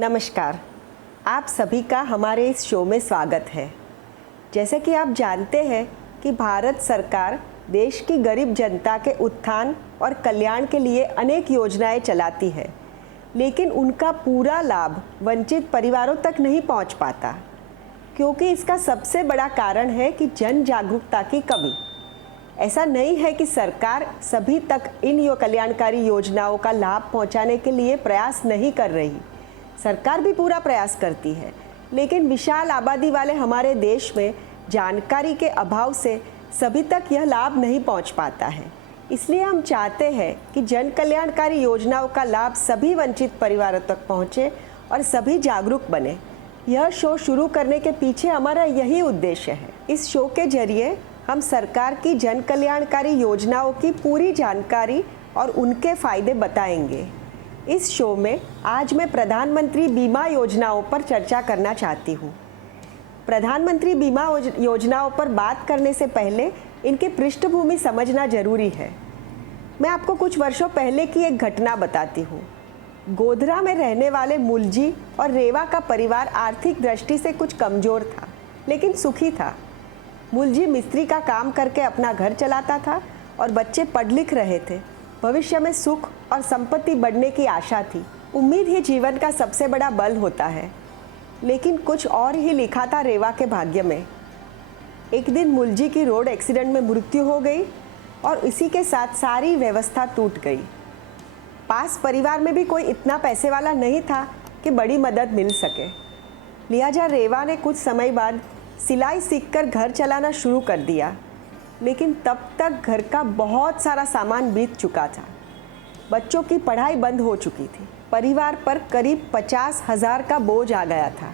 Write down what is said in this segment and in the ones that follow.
नमस्कार। आप सभी का हमारे इस शो में स्वागत है। जैसे कि आप जानते हैं कि भारत सरकार देश की गरीब जनता के उत्थान और कल्याण के लिए अनेक योजनाएं चलाती है, लेकिन उनका पूरा लाभ वंचित परिवारों तक नहीं पहुंच पाता, क्योंकि इसका सबसे बड़ा कारण है कि जन जागरूकता की कमी। ऐसा नहीं है कि सरकार सभी तक इन कल्याणकारी योजनाओं का लाभ पहुंचाने के लिए प्रयास नहीं कर रही। सरकार भी पूरा प्रयास करती है, लेकिन विशाल आबादी वाले हमारे देश में जानकारी के अभाव से सभी तक यह लाभ नहीं पहुंच पाता है। इसलिए हम चाहते हैं कि जन कल्याणकारी योजनाओं का लाभ सभी वंचित परिवारों तक पहुंचे और सभी जागरूक बने। यह शो शुरू करने के पीछे हमारा यही उद्देश्य है। इस शो के जरिए हम सरकार की जन कल्याणकारी योजनाओं की पूरी जानकारी और उनके फायदे बताएंगे। इस शो में आज मैं प्रधानमंत्री बीमा योजनाओं पर चर्चा करना चाहती हूँ। प्रधानमंत्री बीमा योजनाओं पर बात करने से पहले इनकी पृष्ठभूमि समझना जरूरी है। मैं आपको कुछ वर्षों पहले की एक घटना बताती हूँ। गोधरा में रहने वाले मुलजी और रेवा का परिवार आर्थिक दृष्टि से कुछ कमजोर था, लेकिन सुखी था। मुलजी मिस्त्री का काम करके अपना घर चलाता था और बच्चे पढ़ लिख रहे थे। भविष्य में सुख और संपत्ति बढ़ने की आशा थी। उम्मीद ही जीवन का सबसे बड़ा बल होता है, लेकिन कुछ और ही लिखा था रेवा के भाग्य में। एक दिन मुलजी की रोड एक्सीडेंट में मृत्यु हो गई और इसी के साथ सारी व्यवस्था टूट गई। पास परिवार में भी कोई इतना पैसे वाला नहीं था कि बड़ी मदद मिल सके। लिहाजा रेवा ने कुछ समय बाद सिलाई सीखकर घर चलाना शुरू कर दिया, लेकिन तब तक घर का बहुत सारा सामान बीत चुका था। बच्चों की पढ़ाई बंद हो चुकी थी। परिवार पर करीब 50,000 का बोझ आ गया था।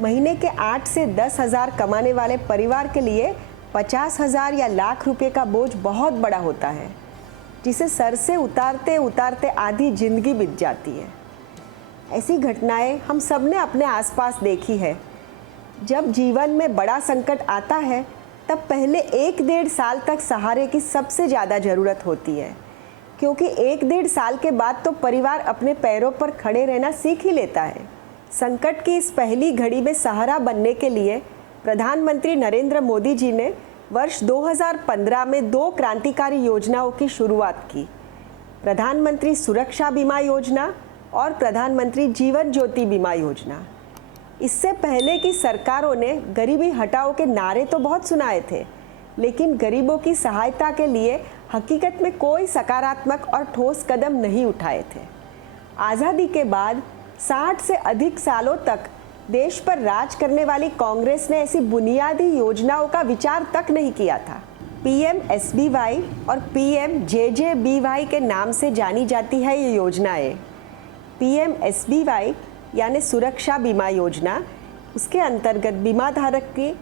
महीने के 8 से 10,000 कमाने वाले परिवार के लिए 50,000 या लाख रुपए का बोझ बहुत बड़ा होता है, जिसे सर से उतारते उतारते आधी जिंदगी बीत जाती है। ऐसी घटनाएं हम सब ने अपने आसपास देखी है। जब जीवन में बड़ा संकट आता है, तब पहले 1-1.5 साल तक सहारे की सबसे ज़्यादा ज़रूरत होती है, क्योंकि 1-1.5 साल के बाद तो परिवार अपने पैरों पर खड़े रहना सीख ही लेता है। संकट की इस पहली घड़ी में सहारा बनने के लिए प्रधानमंत्री नरेंद्र मोदी जी ने वर्ष 2015 में 2 क्रांतिकारी योजनाओं की शुरुआत की। प्रधानमंत्री सुरक्षा बीमा योजना और प्रधानमंत्री जीवन ज्योति बीमा योजना। इससे पहले की सरकारों ने गरीबी हटाओ के नारे तो बहुत सुनाए थे, लेकिन गरीबों की सहायता के लिए हकीकत में कोई सकारात्मक और ठोस कदम नहीं उठाए थे। आज़ादी के बाद 60 से अधिक सालों तक देश पर राज करने वाली कांग्रेस ने ऐसी बुनियादी योजनाओं का विचार तक नहीं किया था। PMSBY और PMJJBY के नाम से जानी जाती है ये योजनाएं। PMSBY यानी सुरक्षा बीमा योजना, उसके अंतर्गत बीमा धारक की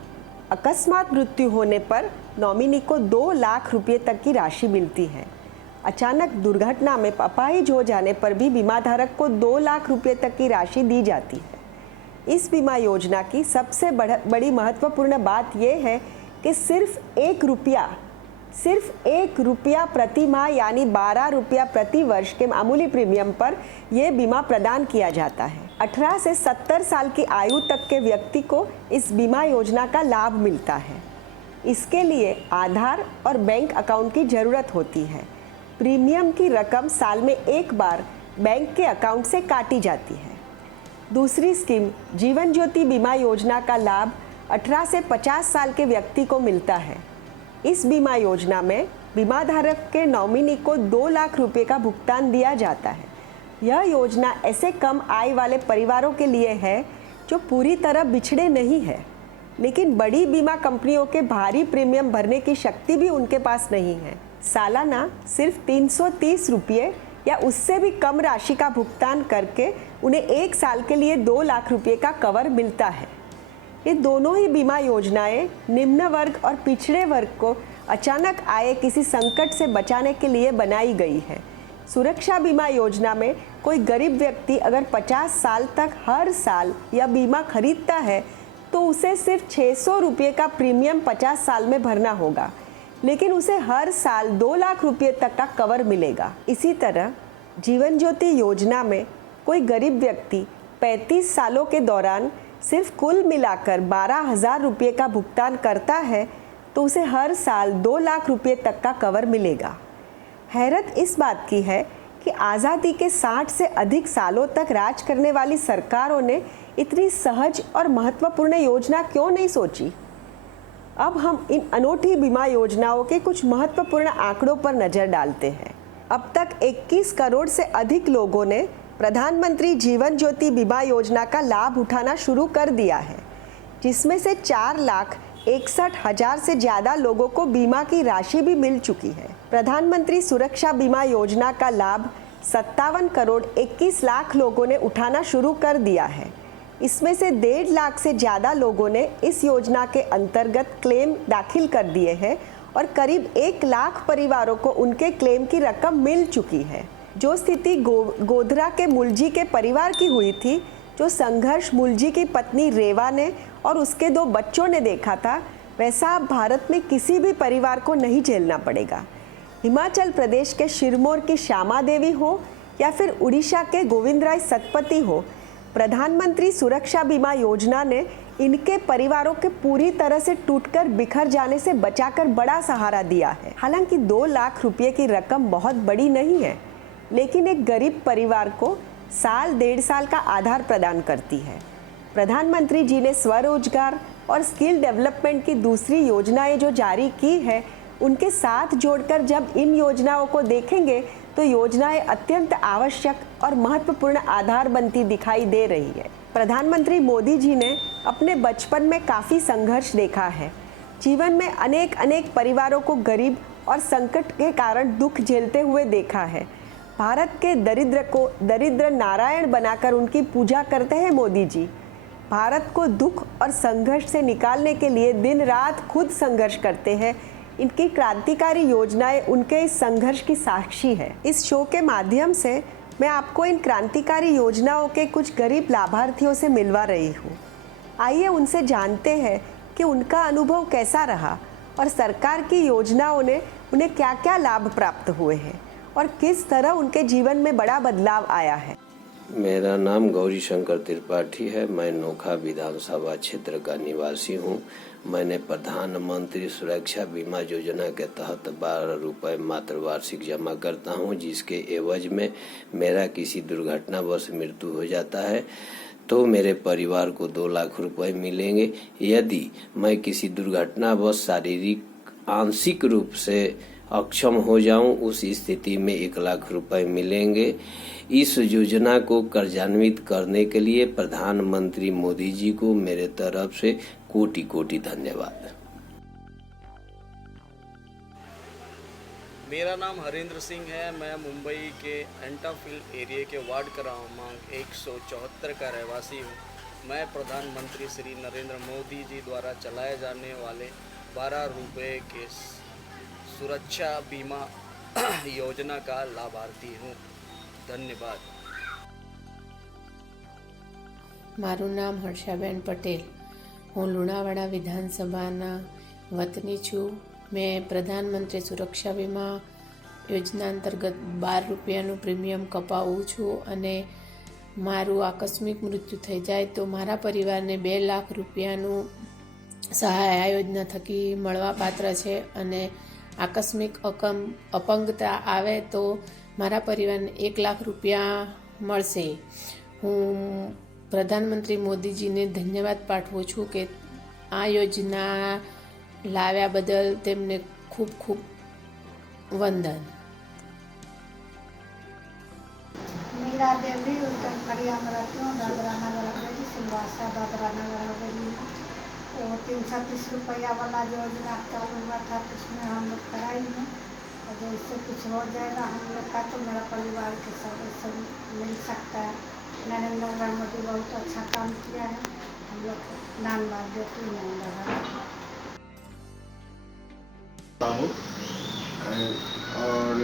अकस्मात मृत्यु होने पर नॉमिनी को 2 लाख रुपये तक की राशि मिलती है। अचानक दुर्घटना में अपाहिज हो जाने पर भी बीमा धारक को 2 लाख रुपये तक की राशि दी जाती है। इस बीमा योजना की सबसे बड़ी महत्वपूर्ण बात यह है कि सिर्फ 1 रुपया प्रति माह यानी 12 रुपया प्रति वर्ष के मामूली प्रीमियम पर यह बीमा प्रदान किया जाता है। 18 से 70 साल की आयु तक के व्यक्ति को इस बीमा योजना का लाभ मिलता है। इसके लिए आधार और बैंक अकाउंट की जरूरत होती है। प्रीमियम की रकम साल में एक बार बैंक के अकाउंट से काटी जाती है। दूसरी स्कीम जीवन ज्योति बीमा योजना का लाभ 18 से 50 साल के व्यक्ति को मिलता है। इस बीमा योजना में बीमा धारक के नॉमिनी को 2 लाख रुपए का भुगतान दिया जाता है। यह योजना ऐसे कम आय वाले परिवारों के लिए है जो पूरी तरह बिछड़े नहीं है, लेकिन बड़ी बीमा कंपनियों के भारी प्रीमियम भरने की शक्ति भी उनके पास नहीं है। सालाना सिर्फ 330 रुपये या उससे भी कम राशि का भुगतान करके उन्हें 1 साल के लिए 2 लाख रुपये का कवर मिलता है। ये दोनों ही बीमा योजनाएं निम्न वर्ग और पिछड़े वर्ग को अचानक आए किसी संकट से बचाने के लिए बनाई गई है। सुरक्षा बीमा योजना में कोई गरीब व्यक्ति अगर 50 साल तक हर साल यह बीमा खरीदता है तो उसे सिर्फ 600 रुपये का प्रीमियम 50 साल में भरना होगा, लेकिन उसे हर साल 2 लाख रुपये तक का कवर मिलेगा। इसी तरह जीवन ज्योति योजना में कोई गरीब व्यक्ति 35 सालों के दौरान सिर्फ कुल मिलाकर 12,000 रुपये का भुगतान करता है तो उसे हर साल 2 लाख रुपये तक का कवर मिलेगा। हैरत इस बात की है कि आज़ादी के 60 से अधिक सालों तक राज करने वाली सरकारों ने इतनी सहज और महत्वपूर्ण योजना क्यों नहीं सोची। अब हम इन अनोखी बीमा योजनाओं के कुछ महत्वपूर्ण आंकड़ों पर नज़र डालते हैं। अब तक 21 करोड़ से अधिक लोगों ने प्रधानमंत्री जीवन ज्योति बीमा योजना का लाभ उठाना शुरू कर दिया है, जिसमें से 4,61,000 से ज़्यादा लोगों को बीमा की राशि भी मिल चुकी है। प्रधानमंत्री सुरक्षा बीमा योजना का लाभ 57 करोड़ 21 लाख लोगों ने उठाना शुरू कर दिया है। इसमें से 1.5 लाख से ज़्यादा लोगों ने इस योजना के अंतर्गत क्लेम दाखिल कर दिए हैं और करीब 1 लाख परिवारों को उनके क्लेम की रकम मिल चुकी है। जो स्थिति गोधरा के मुलजी के परिवार की हुई थी, जो संघर्ष मुलजी की पत्नी रेवा ने और उसके 2 बच्चों ने देखा था, वैसा अब भारत में किसी भी परिवार को नहीं झेलना पड़ेगा। हिमाचल प्रदेश के सिरमौर की श्यामा देवी हो या फिर उड़ीसा के गोविंदराय सतपथी हो, प्रधानमंत्री सुरक्षा बीमा योजना ने इनके परिवारों के पूरी तरह से टूटकर बिखर जाने से बचाकर बड़ा सहारा दिया है। हालांकि 2 लाख रुपये की रकम बहुत बड़ी नहीं है, लेकिन एक गरीब परिवार को साल 1.5 साल का आधार प्रदान करती है। प्रधानमंत्री जी ने स्वरोजगार और स्किल डेवलपमेंट की दूसरी योजनाएं जो जारी की है, उनके साथ जोड़कर जब इन योजनाओं को देखेंगे तो योजनाएं अत्यंत आवश्यक और महत्वपूर्ण आधार बनती दिखाई दे रही है। प्रधानमंत्री मोदी जी ने अपने बचपन में काफ़ी संघर्ष देखा है। जीवन में अनेक परिवारों को गरीब और संकट के कारण दुख झेलते हुए देखा है। भारत के दरिद्र को दरिद्र नारायण बनाकर उनकी पूजा करते हैं मोदी जी। भारत को दुख और संघर्ष से निकालने के लिए दिन रात खुद संघर्ष करते हैं। इनकी क्रांतिकारी योजनाएं उनके इस संघर्ष की साक्षी है। इस शो के माध्यम से मैं आपको इन क्रांतिकारी योजनाओं के कुछ गरीब लाभार्थियों से मिलवा रही हूँ। आइए उनसे जानते हैं कि उनका अनुभव कैसा रहा और सरकार की योजनाओं ने उन्हें क्या क्या लाभ प्राप्त हुए हैं और किस तरह उनके जीवन में बड़ा बदलाव आया है। मेरा नाम गौरी शंकर त्रिपाठी है। मैं नोखा विधानसभा क्षेत्र का निवासी हूँ। मैंने प्रधानमंत्री सुरक्षा बीमा योजना के तहत 12 रुपये मात्र वार्षिक जमा करता हूँ, जिसके एवज में मेरा किसी दुर्घटनावश मृत्यु हो जाता है तो मेरे परिवार को 2 लाख रुपए मिलेंगे। यदि मैं किसी दुर्घटनावश शारीरिक आंशिक रूप से अक्षम हो जाऊं, उस स्थिति में 1 लाख रुपए मिलेंगे। इस योजना को कार्यान्वित करने के लिए प्रधानमंत्री मोदी जी को मेरे तरफ से कोटि कोटि धन्यवाद। मेरा नाम हरेंद्र सिंह है। मैं मुंबई के एंटाफील्ड एरिया के वार्ड क्रमांक 174 का रहवासी हूँ। मैं प्रधानमंत्री श्री नरेंद्र मोदी जी द्वारा चलाए जाने वाले 12 रुपये के सुरक्षा बीमा योजना का लाभार्थी हूँ। धन्यवाद। મારું નામ હર્ષાબેન પટેલ, હું લુણાવાડા વિધાનસભાના વતની છું। મેં પ્રધાનમંત્રી સુરક્ષા વીમા યોજના અંતર્ગત 12 રૂપિયાનું પ્રીમિયમ કપાવું છું અને મારું આકસ્મિક મૃત્યુ થઈ જાય તો મારા પરિવારને 2 લાખ રૂપિયાનું સહાય આ યોજના થકી મળવાપાત્ર છે અને આકસ્મિક અપંગતા આવે તો મારા પરિવારને 1 લાખ રૂપિયા મળશે। હું પ્રધાનમંત્રી મોદીજીને ધન્યવાદ પાઠવું છું કે આ યોજના લાવ્યા બદલ તેમને ખૂબ ખૂબ વંદન। मीरा देवी उत्तर खड़िया में रहती हूँ। दादरा नगर हवेली, सिलवासा दादरा नगर हवेली में। वो 330 रुपया वाला योजना चालू हुआ था, उसमें हम लोग कराई में। और जैसे कुछ हो जाएगा हम लोग का तो मेरा परिवार के सदस्य मिल सकता है। नरेंद्र मोदी बहुत अच्छा काम किया है। हम लोग को धन्यवाद देती हूँ नरेंद्र। और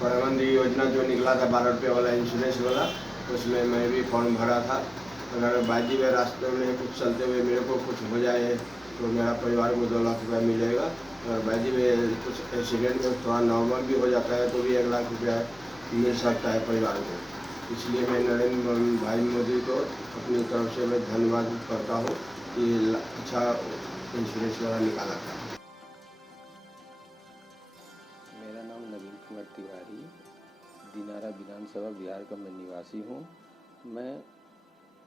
प्रधानमंत्री योजना जो निकला था 12 रुपये वाला इंश्योरेंस वाला, उसमें मैं भी फॉर्म भरा था। अगर बाजी में रास्ते में कुछ चलते हुए मेरे को कुछ हो जाए तो मेरा परिवार को 2 लाख रुपया मिलेगा। अगर बाजी में कुछ एक्सीडेंट में थोड़ा नॉर्मल भी हो जाता है तो भी 1 लाख रुपया मिल सकता है परिवार को। इसलिए मैं नरेंद्र भाई मोदी को अपनी तरफ से मैं धन्यवाद करता हूँ कि अच्छा इंश्योरेंस वाला निकाला था। मेरा नाम नवीन कुमार तिवारी, दिनारा विधानसभा बिहार का मैं निवासी हूँ। मैं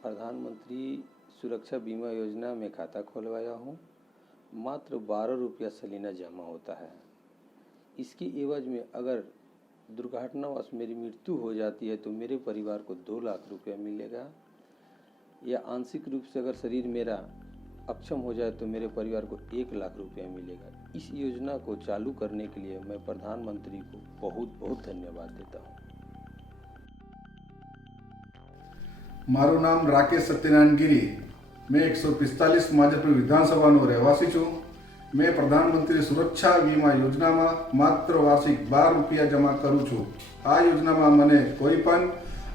प्रधानमंत्री सुरक्षा बीमा योजना में खाता खोलवाया हूँ। मात्र 12 रुपया सालाना जमा होता है। इसकी एवज में अगर दुर्घटनावश मेरी मृत्यु हो जाती है तो मेरे परिवार को 2 लाख रुपया मिलेगा, या आंशिक रूप से अगर शरीर मेरा अक्षम हो जाए तो मेरे परिवार को 1 लाख रुपया मिलेगा। इस योजना को चालू करने के लिए मैं प्रधानमंत्री को बहुत बहुत धन्यवाद देता हूँ। मारू नाम राकेश सत्यनारायण गिरी। मैं 145 माजलपुर विधानसभाનો રહેવાસી છું। मैं प्रधानमंत्री सुरक्षा वीमा योजना में मात्र वार्षिक 12 रुपया जमा करूँ छूँ। आ योजना में मैंने कोईपण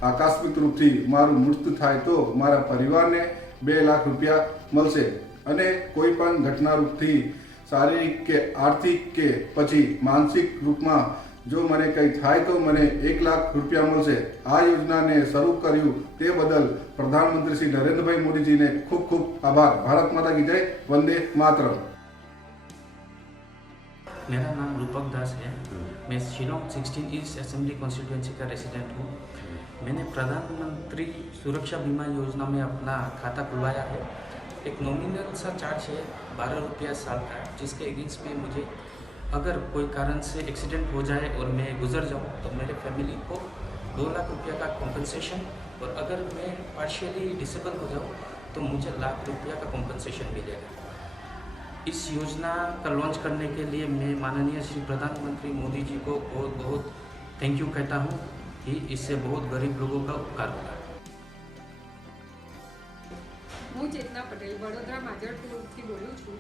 आकस्मिक रूप थी मारू मृत्यु थाय तो मारा परिवार ने 2 लाख रुपया मळशे अने कोईपण घटना रूप थी शारीरिक के आर्थिक के पछी मानसिक रूप में जो मने कई थाय तो मने 1 लाख रुपया मळशे। आ योजना ने शुरू कर्यु ते बदल प्रधानमंत्री श्री नरेंद्र भाई मोदी जी ने खूब खूब आभार। भारत माता की जय। वंदे मातरम। मेरा नाम रूपक दास है। मैं शिलोंग 16 ईस्ट असेंबली कॉन्स्टिट्यूएंसी का रेसिडेंट हूँ। मैंने प्रधानमंत्री सुरक्षा बीमा योजना में अपना खाता खुलवाया है। एक नॉमिनल सा चार्ज है 12 रुपया साल का, जिसके अगेंस्ट में मुझे अगर कोई कारण से एक्सीडेंट हो जाए और मैं गुजर जाऊँ तो मेरे फैमिली को 2 लाख रुपया का कॉम्पनसेशन, और अगर मैं पार्शियली डिसेबल हो जाऊँ तो मुझे 1 लाख रुपया का कॉम्पनसेशन मिलेगा। इस योजना का लॉन्च करने के लिए मैं माननीय श्री प्रधानमंत्री मोदी जी को बहुत बहुत थैंक यू कहता हूँ कि इससे बहुत गरीब लोगों का उपकार होगा। હું ચેતના પટેલ વડોદરા માજલપુરથી બોલું છું।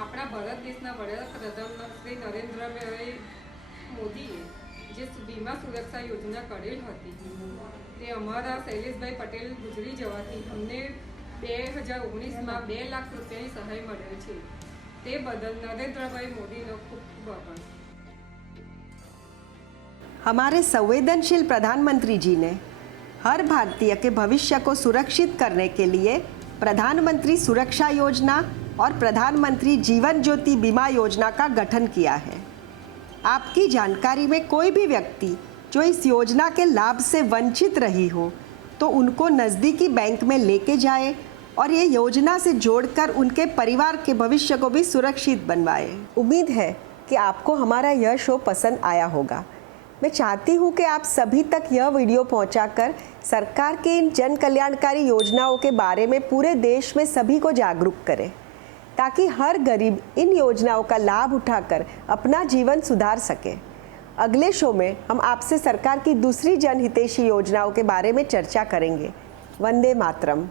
આપણા ભારત દેશના વડાપ્રધાન શ્રી નરેન્દ્રભાઈ મોદીએ જે વીમા સુરક્ષા યોજના કરેલ હતી તે અમારા શૈલેષભાઈ પટેલ ગુજરી જવાથી અમને 2019માં 2 લાખ રૂપિયાની સહાય મળેલ છે। તે બદલ નરેન્દ્રભાઈ મોદીનો ખૂબ ખૂબ આભાર। हमारे संवेदनशील प्रधानमंत्री जी ने हर भारतीय के भविष्य को सुरक्षित करने के लिए प्रधानमंत्री सुरक्षा योजना और प्रधानमंत्री जीवन ज्योति बीमा योजना का गठन किया है। आपकी जानकारी में कोई भी व्यक्ति जो इस योजना के लाभ से वंचित रही हो तो उनको नज़दीकी बैंक में लेके जाए और ये योजना से जोड़कर उनके परिवार के भविष्य को भी सुरक्षित बनवाए। उम्मीद है कि आपको हमारा यह शो पसंद आया होगा। मैं चाहती हूँ कि आप सभी तक यह वीडियो पहुँचाकर सरकार की इन जन कल्याणकारी योजनाओं के बारे में पूरे देश में सभी को जागरूक करें, ताकि हर गरीब इन योजनाओं का लाभ उठाकर अपना जीवन सुधार सके। अगले शो में हम आपसे सरकार की दूसरी जनहितैषी योजनाओं के बारे में चर्चा करेंगे। वंदे मातरम।